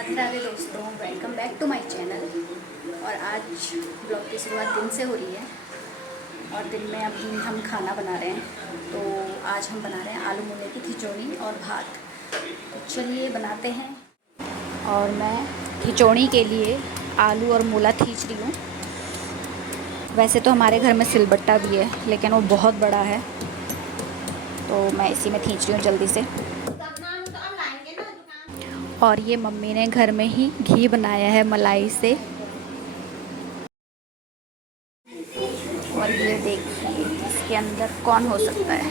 राधे राधे दोस्तों, welcome back to my channel. और आज ब्लॉग की शुरुआत दिन से हो रही है और दिन में अभी हम खाना बना रहे हैं। तो आज हम बना रहे हैं आलू मूले की खिचड़ी और भात। तो चलिए बनाते हैं। और मैं खिचड़ी के लिए आलू और मूला खींच रही हूँ। वैसे तो हमारे घर में सिलबट्टा भी है, लेकिन वो बहुत बड़ा है, तो मैं इसी में खींच रही हूँ जल्दी से। और ये मम्मी ने घर में ही घी बनाया है मलाई से। और ये देखिए इसके अंदर कौन हो सकता है।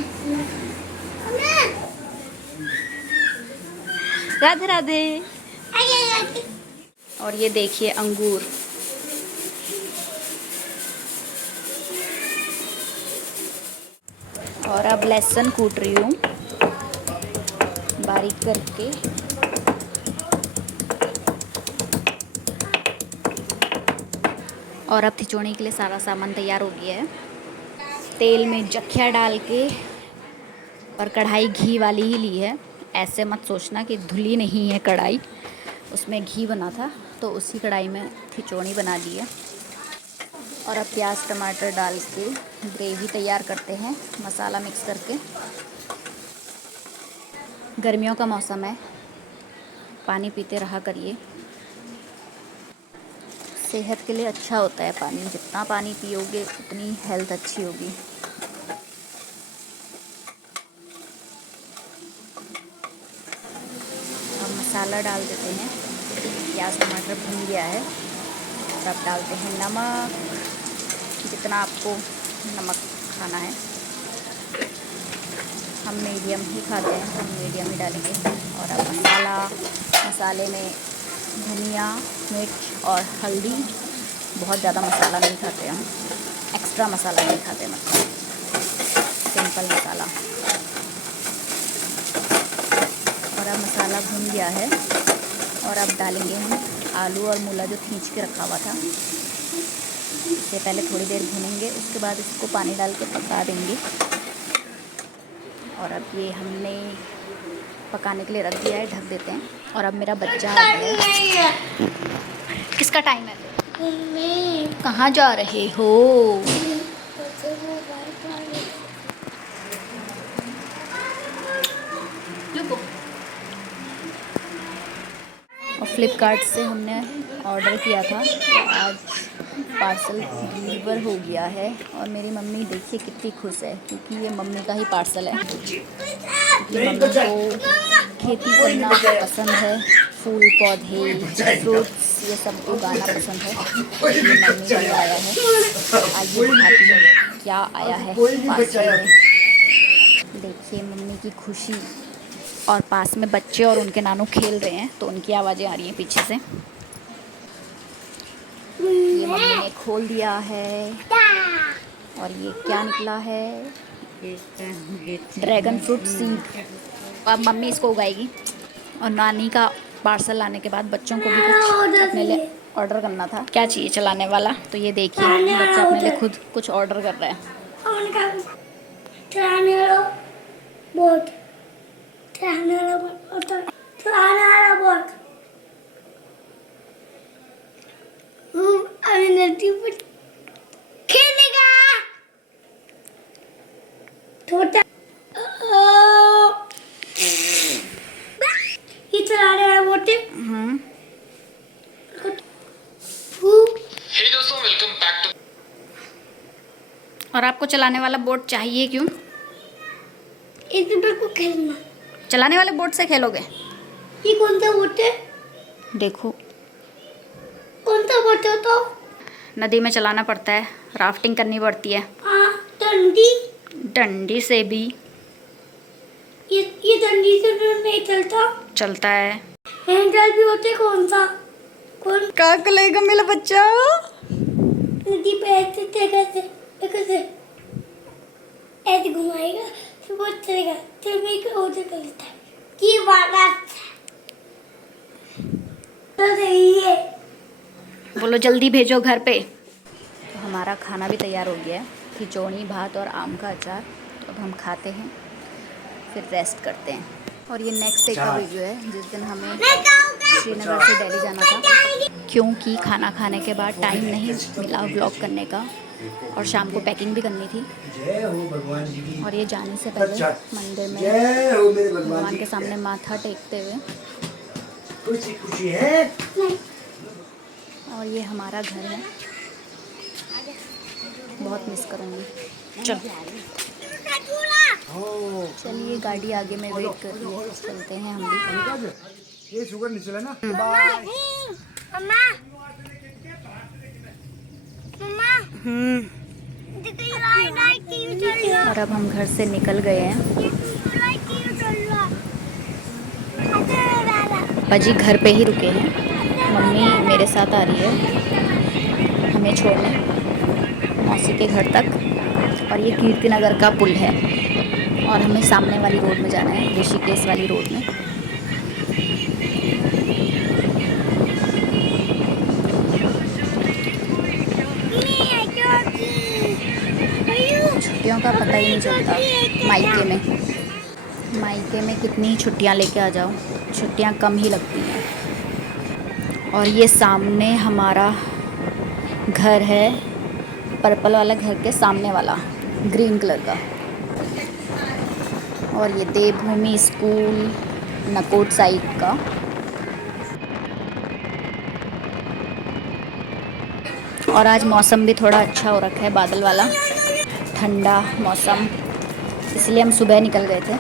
राधे राधे। और ये देखिए अंगूर। और अब लहसुन कूट रही हूँ बारीक करके। और अब खिचड़ी के लिए सारा सामान तैयार हो गया है। तेल में जखिया डाल के, और कढ़ाई घी वाली ही ली है। ऐसे मत सोचना कि धुली नहीं है कढ़ाई, उसमें घी बना था तो उसी कढ़ाई में खिचड़ी बना ली है। और अब प्याज टमाटर डाल के ग्रेवी तैयार करते हैं, मसाला मिक्स करके। गर्मियों का मौसम है, पानी पीते रहा करिए, सेहत के लिए अच्छा होता है पानी। जितना पानी पियोगे उतनी हेल्थ अच्छी होगी। अब मसाला डाल देते हैं। प्याज टमाटर भून गया है, तब डालते हैं नमक, जितना आपको नमक खाना है। हम मीडियम ही खाते हैं तो हम मीडियम ही डालेंगे। और अब मसाले में धनिया, मिर्च और हल्दी। बहुत ज़्यादा मसाला नहीं खाते हम, एक्स्ट्रा मसाला नहीं खाते, मतलब सिंपल मसाला। और अब मसाला भुन गया है और अब डालेंगे हम आलू और मूला जो खींच के रखा हुआ था। इससे पहले थोड़ी देर भुनेंगे, उसके बाद इसको पानी डाल के पका देंगे। और अब ये हमने पकाने के लिए रख दिया है, ढक देते हैं। और अब मेरा बच्चा आ गया है। किसका टाइम है? कहाँ जा रहे हो? और फ्लिपकार्ट से हमने ऑर्डर किया था, आज पार्सल डिलीवर हो गया है। और मेरी मम्मी देखिए कितनी खुश है, क्योंकि ये मम्मी का ही पार्सल है। क्योंकि मम्मी को खेती करना पसंद है, फूल पौधे फ्रूट्स ये सब उगाना पसंद है। ये मम्मी के लिए आया है। आइए दिखाती हूँ क्या आया है पार्सल में। देखिए मम्मी की खुशी। और पास में बच्चे और उनके नानू खेल रहे हैं, तो उनकी आवाज़ें आ रही हैं पीछे से। ये मम्मी ने खोल दिया है। और ये क्या निकला है? Dragon fruit seed. अब मम्मी इसको उगाएगी। और नानी का पार्सल लाने के बाद बच्चों को भी कुछ अपने लिए ऑर्डर करना था। क्या चाहिए चलाने वाला? तो ये देखिए बच्चा अपने लिए खुद कुछ ऑर्डर कर रहा है। छोटा ये चलाने वाला बोट। हे दोस्तों, वेलकम बैक टू। और आपको चलाने वाला बोट चाहिए क्यों? इसमें को खेलना। चलाने वाले बोट से खेलोगे? ये कौन सा बोट है? देखो कौन सा बोट है? तो नदी में चलाना पड़ता है, राफ्टिंग करनी पड़ती है। हाँ, डंडी से भी। ये डंडी से तो नहीं चलता है। हैंडल भी होते कौन सा? कौन क्या करेगा मेरा बच्चा? नदी पे ऐसे घुमाएगा, फिर वो चलेगा, फिर मैं उधर कर लेता है। की वाला तो सही है। बोलो जल्दी भेजो घर पे। तो हमारा खाना भी तैयार हो गया है, खिचड़ी भात और आम का अचार। तो अब हम खाते हैं, फिर रेस्ट करते हैं। और ये नेक्स्ट डे का वीडियो है, जिस दिन हमें श्रीनगर से दिल्ली जाना था, क्योंकि खाना खाने के बाद टाइम नहीं मिला व्लॉग करने का और शाम को पैकिंग भी करनी थी। और ये जाने से पहले मंदिर में भगवान के सामने माथा टेकते हुए। और ये हमारा घर है, बहुत मिस करूँगी। चलिए गाड़ी आगे में वेट कर रही है, चलते हैं हम भी। ये शुगर निचले ना। और अब हम घर से निकल गए हैं। पाजी घर पे ही रुके हैं, मम्मी मेरे साथ आ रही है हमें छोड़ने मौसी के घर तक। और ये कीर्ति नगर का पुल है और हमें सामने वाली रोड में जाना है, ऋषिकेश वाली रोड में। छुट्टियों का पता ही नहीं चलता मायके में कितनी छुट्टियां लेके आ जाओ, छुट्टियां कम ही लगती हैं। और ये सामने हमारा घर है, पर्पल वाला घर के सामने वाला ग्रीन कलर का। और ये देवभूमि स्कूल नकोट साइड का। और आज मौसम भी थोड़ा अच्छा हो रखा है, बादल वाला ठंडा मौसम, इसलिए हम सुबह निकल गए थे।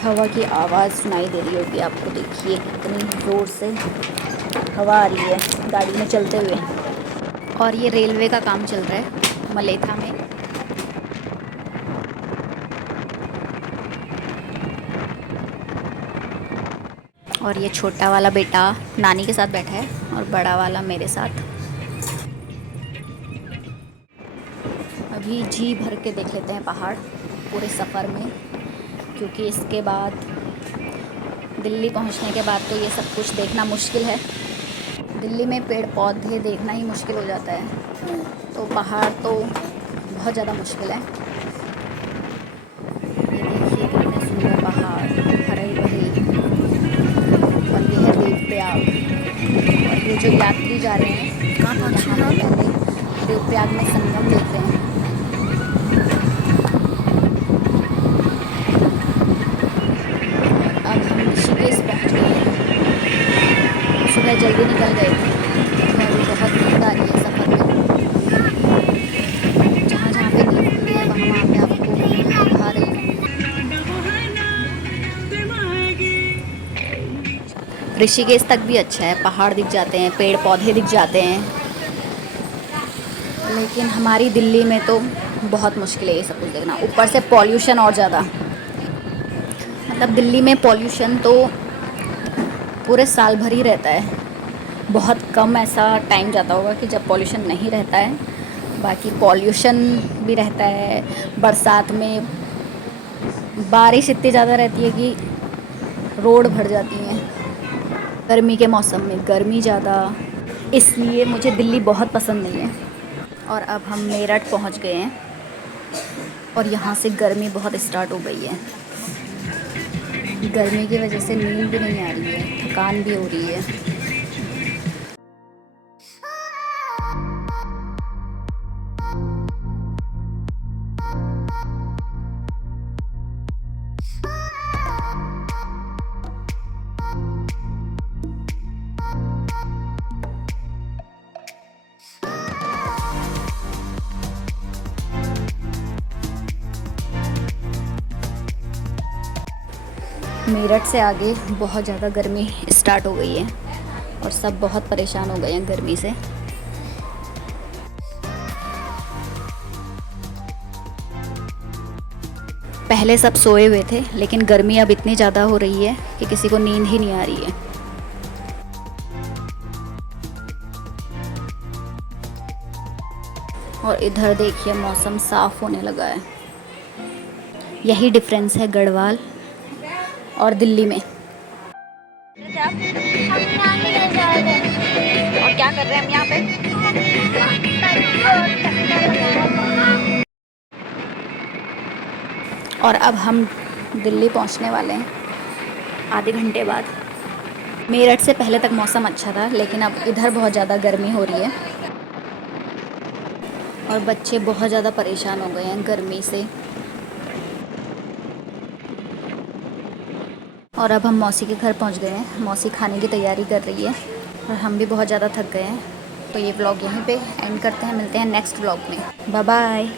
हवा की आवाज़ सुनाई दे रही होगी आपको, देखिए कितनी ज़ोर से हवा आ रही है गाड़ी में चलते हुए। और ये रेलवे का काम चल रहा है मलेथा में। और ये छोटा वाला बेटा नानी के साथ बैठा है और बड़ा वाला मेरे साथ। अभी जी भर के देख लेते हैं पहाड़ पूरे सफ़र में, क्योंकि इसके बाद दिल्ली पहुंचने के बाद तो ये सब कुछ देखना मुश्किल है। दिल्ली में पेड़ पौधे देखना ही मुश्किल हो जाता है, तो पहाड़ तो बहुत ज़्यादा मुश्किल है। ये देखिए कितने सुंदर पहाड़, हरे भरे। और ये है देवप्रयाग। और ये जो यात्री जा रहे हैं यहाँ पहले देवप्रयाग में संगम देख रहे हैं। अब हम ऋषिकेश पहुँच गए हैं, सुबह जल्दी निकल गए थे, अभी बहुत नींद आ रही है सफ़र में। जहाँ जहाँ पे नींद खुली है वहाँ पे आपको दिखा रही हूँ। ऋषिकेश तक भी अच्छा है, पहाड़ दिख जाते हैं, पेड़ पौधे दिख जाते हैं। लेकिन हमारी दिल्ली में तो बहुत मुश्किल है ये सब कुछ देखना, ऊपर से पॉल्यूशन और ज़्यादा। मतलब दिल्ली में पॉल्यूशन तो पूरे साल भर ही रहता है, बहुत कम ऐसा टाइम जाता होगा कि जब पॉल्यूशन नहीं रहता है। बाकी पॉल्यूशन भी रहता है, बरसात में बारिश इतनी ज़्यादा रहती है कि रोड भर जाती हैं। गर्मी के मौसम में गर्मी ज़्यादा, इसलिए मुझे दिल्ली बहुत पसंद नहीं है। और अब हम मेरठ पहुंच गए हैं और यहाँ से गर्मी बहुत स्टार्ट हो गई है। गर्मी की वजह से नींद भी नहीं आ रही है, थकान भी हो रही है। मेरठ से आगे बहुत ज़्यादा गर्मी स्टार्ट हो गई है और सब बहुत परेशान हो गए हैं गर्मी से। पहले सब सोए हुए थे, लेकिन गर्मी अब इतनी ज़्यादा हो रही है कि किसी को नींद ही नहीं आ रही है। और इधर देखिए मौसम साफ़ होने लगा है। यही डिफरेंस है गढ़वाल और दिल्ली में। और क्या कर रहे हैं हम यहाँ पे? और अब हम दिल्ली पहुँचने वाले हैं आधे घंटे बाद। मेरठ से पहले तक मौसम अच्छा था, लेकिन अब इधर बहुत ज़्यादा गर्मी हो रही है और बच्चे बहुत ज़्यादा परेशान हो गए हैं गर्मी से। और अब हम मौसी के घर पहुंच गए हैं। मौसी खाने की तैयारी कर रही है और हम भी बहुत ज़्यादा थक गए हैं। तो ये व्लॉग यहीं पे एंड करते हैं, मिलते हैं नेक्स्ट व्लॉग में। Bye bye.